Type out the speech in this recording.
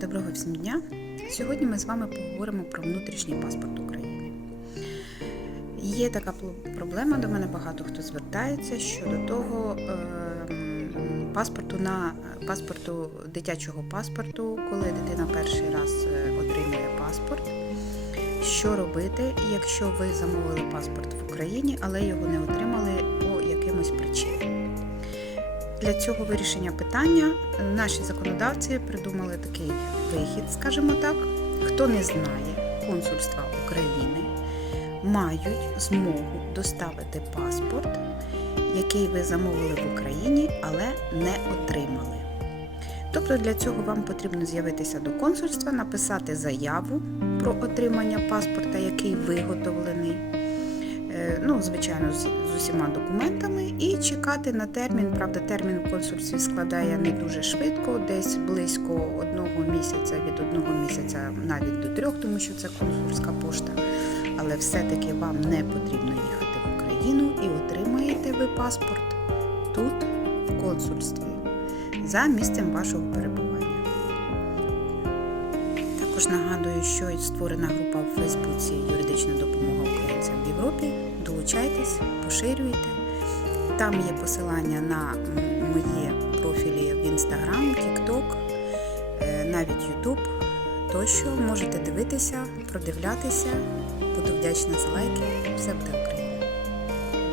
Доброго всім дня! Сьогодні ми з вами поговоримо про внутрішній паспорт України. Є така проблема, до мене багато хто звертається щодо того ем, паспорту на паспорту дитячого паспорту, коли дитина перший раз е, отримує паспорт. Що робити, якщо ви замовили паспорт в Україні, але його не отримали по якимось причинам? Для цього вирішення питання наші законодавці придумали такий вихід, скажімо так. Хто не знає консульства України, мають змогу доставити паспорт, який ви замовили в Україні, але не отримали. Тобто для цього вам потрібно з'явитися до консульства, написати заяву про отримання паспорта, який виготовлений ну, звичайно, з, усіма документами, і чекати на термін. Правда, термін в консульстві складає не дуже швидко, десь близько одного місяця, від одного місяця навіть до трьох, тому що це консульська пошта. Але все-таки вам не потрібно їхати в Україну і отримаєте ви паспорт тут, в консульстві, за місцем вашого перебування. Також нагадую, що створена група в Фейсбуці Юридична допомога. Долучайтесь, поширюйте. Там є посилання на мої профілі в Instagram, TikTok, е, навіть YouTube. Тощо можете дивитися, продивлятися. Буду вдячна за лайки. Все буде Україна!